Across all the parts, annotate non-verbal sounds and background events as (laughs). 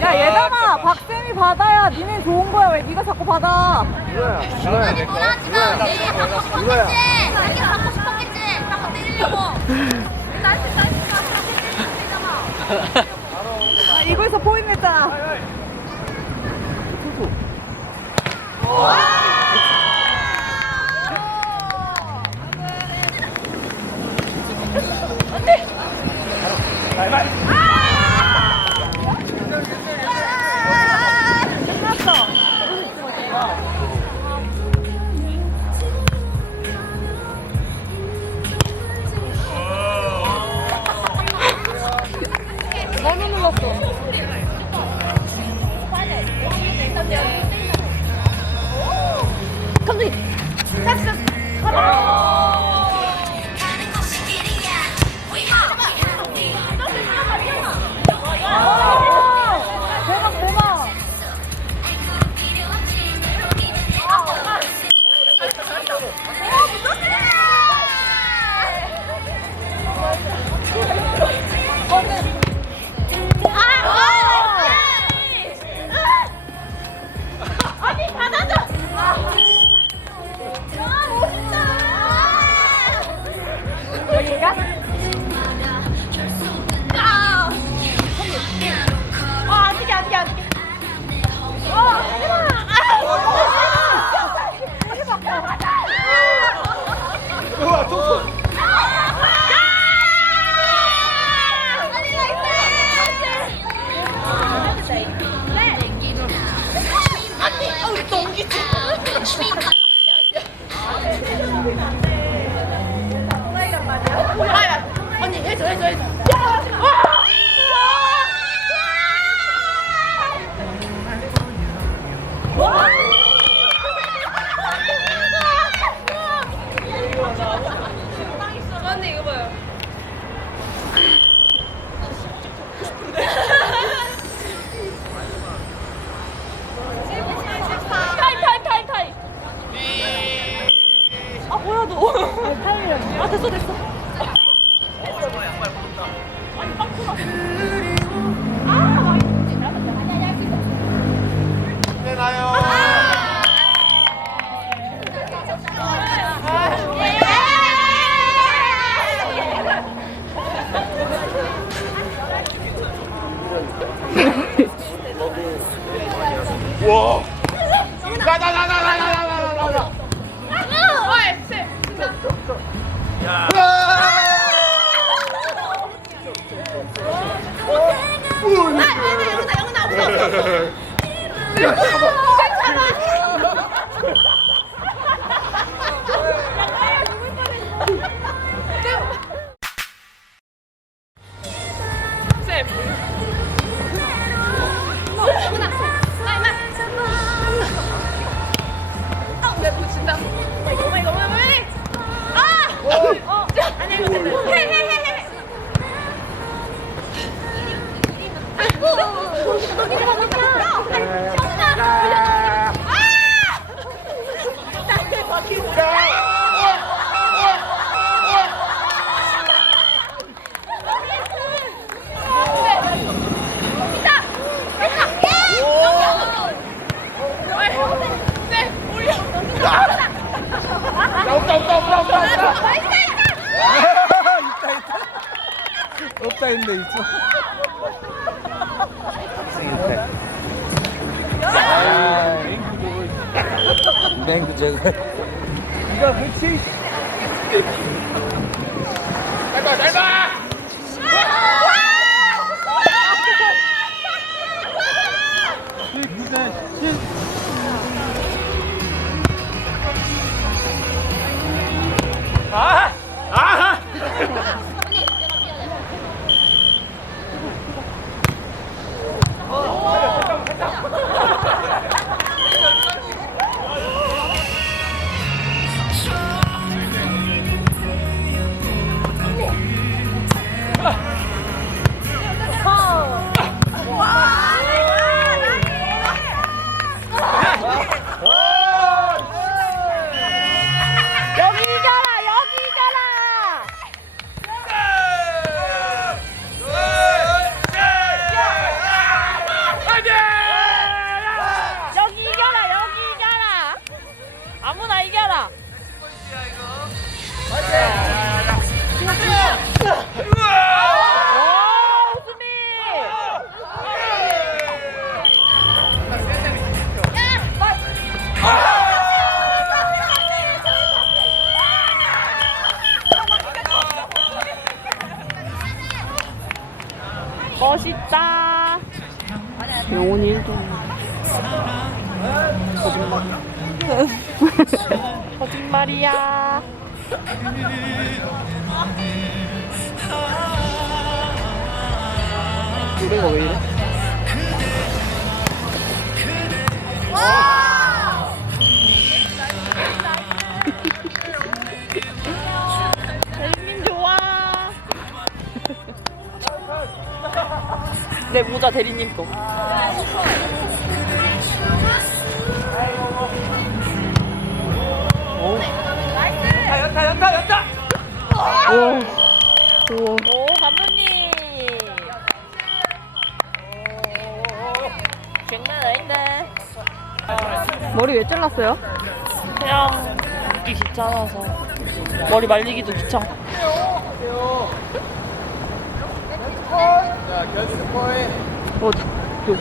야 예담아 박쌤이 받아야 니네 좋은 거야. 왜 니가 자꾸 받아? 그래 그래 뭐라지만 내일 받고 싶었겠지 자기 받고 싶었겠지 막 건드리려고 나한테 나한테 나한테 아 이거에서 포인트 했잖아 와! 拜 Whoa! 영혼이 1도 거짓말 거짓말이야 노래가 왜 이래? 대리님 좋아. 내 모자 대리님 거. 연타 연타 연타 연타 오, 오. 오, 감독님. 장난 아닌데. 머리 왜 잘랐어요? 그냥 입기 귀찮아서. 머리 말리기도 귀찮고. 자 결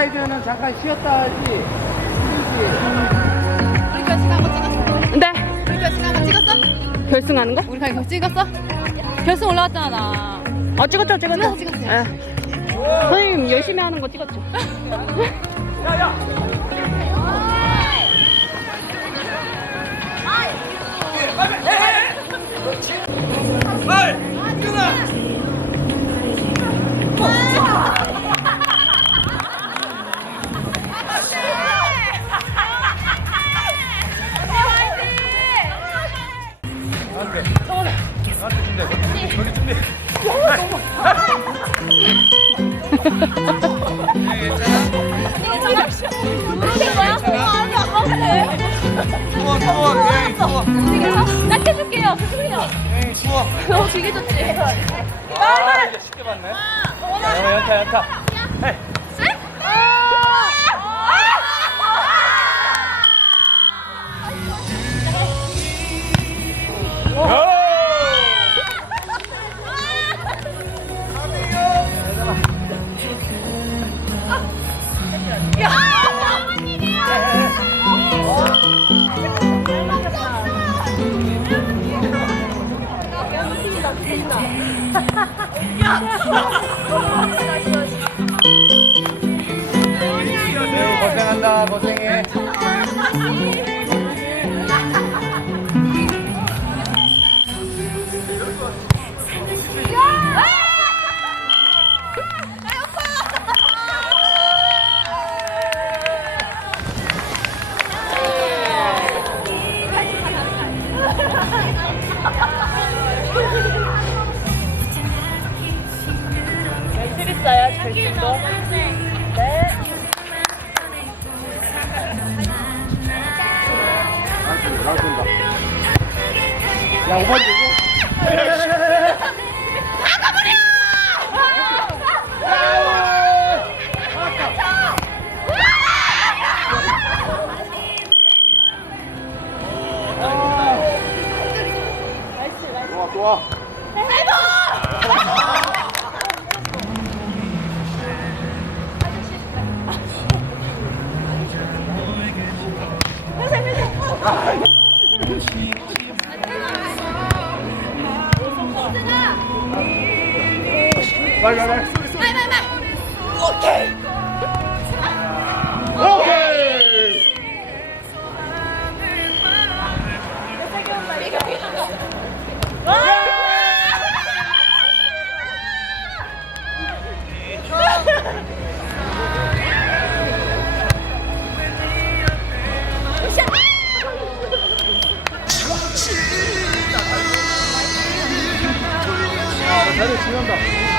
사이드는 잠깐 쉬었다 하지 우리 결승 한번 찍었어? 네. 우리 결승 한번 찍었어? 결승하는 거? 우리 결승 찍었어? 결승 올라왔잖아. 아, 찍었죠, 찍었죠. 찍었어, 찍었어요. 예. 선생님 열심히 하는 거 찍었죠. 빨리 연타 헤이 매 고생한다 고생해 있어요, 결승도. 야 오반 되고 좋아 좋아 빨리 빨리 오케이 오케이 자리 지난다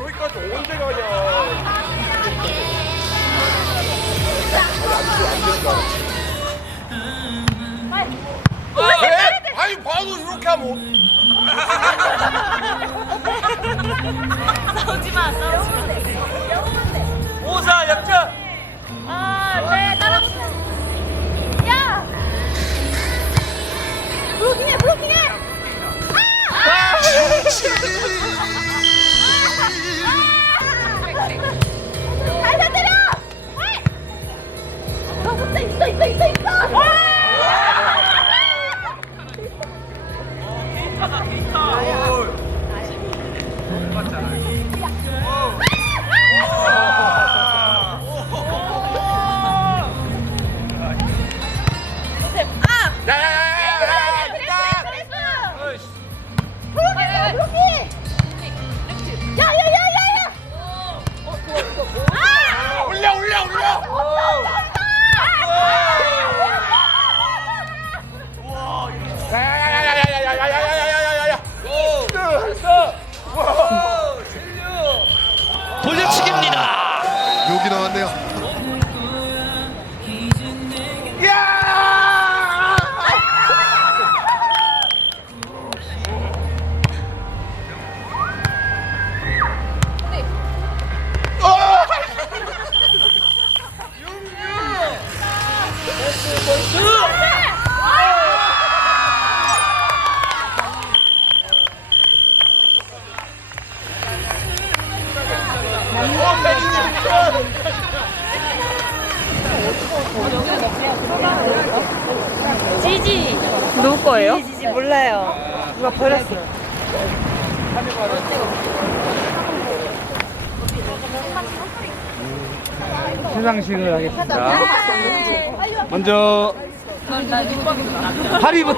여기서 저기까지 언제 가냐? 왜? 아니 봐도 이렇게 하면 싸우지 마, 싸우지 마. 오사 역전. 아, 네, 따라붙어. 야! 블로킹해, 블로킹해! 아!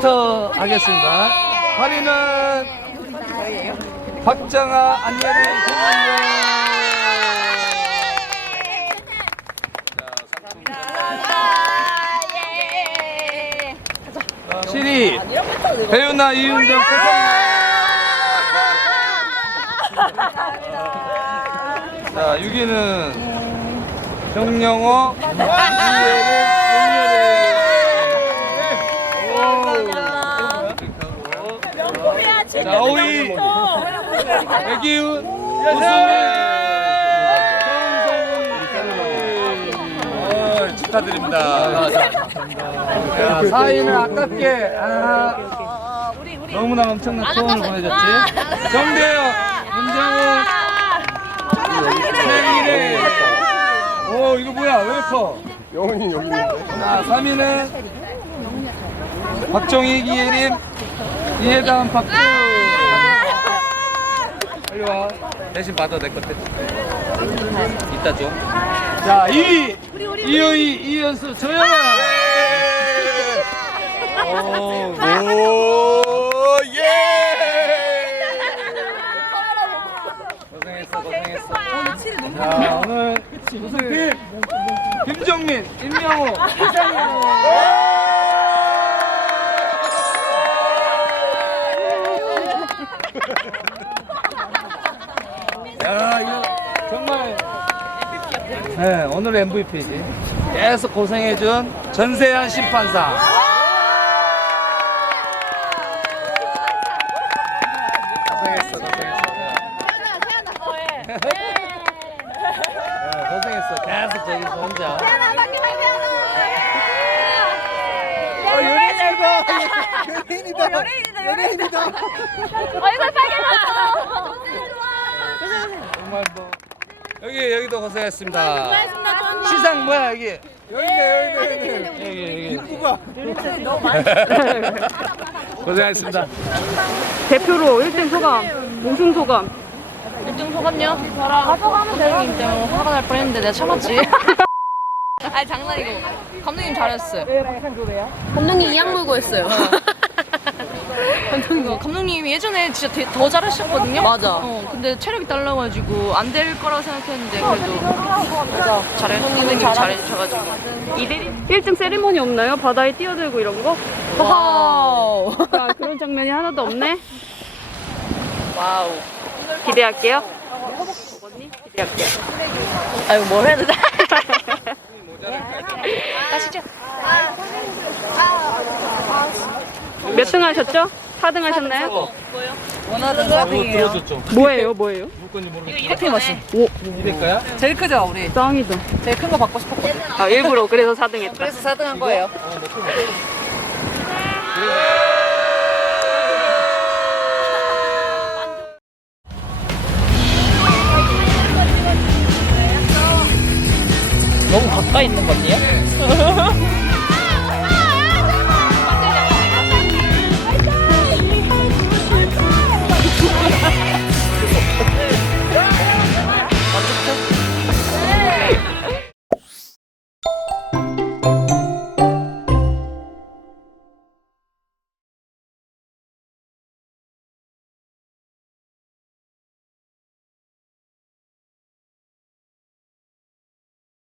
부터 하겠습니다. 파리는 박정아 안예린 시리 배우나 이윤정 자 6위는 정영호 자 5위 백이훈 우승희 정성훈 축하드립니다. 자 4위는 아깝게. 아, 너무나 엄청난 소원을 보내줬지. 정대영 문정훈 생일에 오 이거 뭐야? 왜 커? 영훈이 여기 자 3위는 박정희 기예림 이해담 박수 빨리 와. 대신 받아 내 건데 이따 줘자 2위 이효희 이현수 조영아. 오, 오, 예! 고생했어, 고생했어. 자, 오늘 우승 김정민, 임명호, 야, 이거 정말 네, 오늘 MVP지. 계속 고생해준 전세현 심판상. 고생했어, 고생했어. 네, 고생했어. 계속 저기서 혼자. 어, 연예인이다. 연예인이다. 연예인이다. 연예인이다. 얼굴 빨개졌어. 정말 뭐 고생했습니다. 시상 뭐야 여기? 여기네 여기네 여기 여기. 누가? 고생했습니다. 대표로 1등 소감, 우승 소감. 1등 소감요? 가져가면 되는 때문에 화가 날 뻔했는데 내가 참았지. (laughs) 아니 장난이고 감독님 잘했어요. 감독님 이악 물고 했어요. 감독님. 감독님이 예전에 진짜 되- 더 잘하셨거든요. 맞아. 어, 근데 체력이 달라가지고 안 될 거라고 생각했는데 그래도 잘해. 감독님 잘해주셔가지고. 1등 세리머니 없나요? 바다에 뛰어들고 이런 거? 와우. 야, 그런 장면이 하나도 없네. 와우. 기대할게요. 기대할게요. 아이고 뭘 해도 돼. 가시죠. 몇 등 하셨죠? 4등 하셨나요? 원하던 4등이에요. 들어줬죠. 뭐예요, 뭐예요? 모르겠어. 커피 머신. 오, 이럴까요? 제일 크죠, 우리? 짱이다. 제일 큰 거 받고 싶었거든. 아, 일부러 그래서 4등 했다. 그래서 4등 한 거예요. 너무 가까이 있는 거 아니에요? (laughs)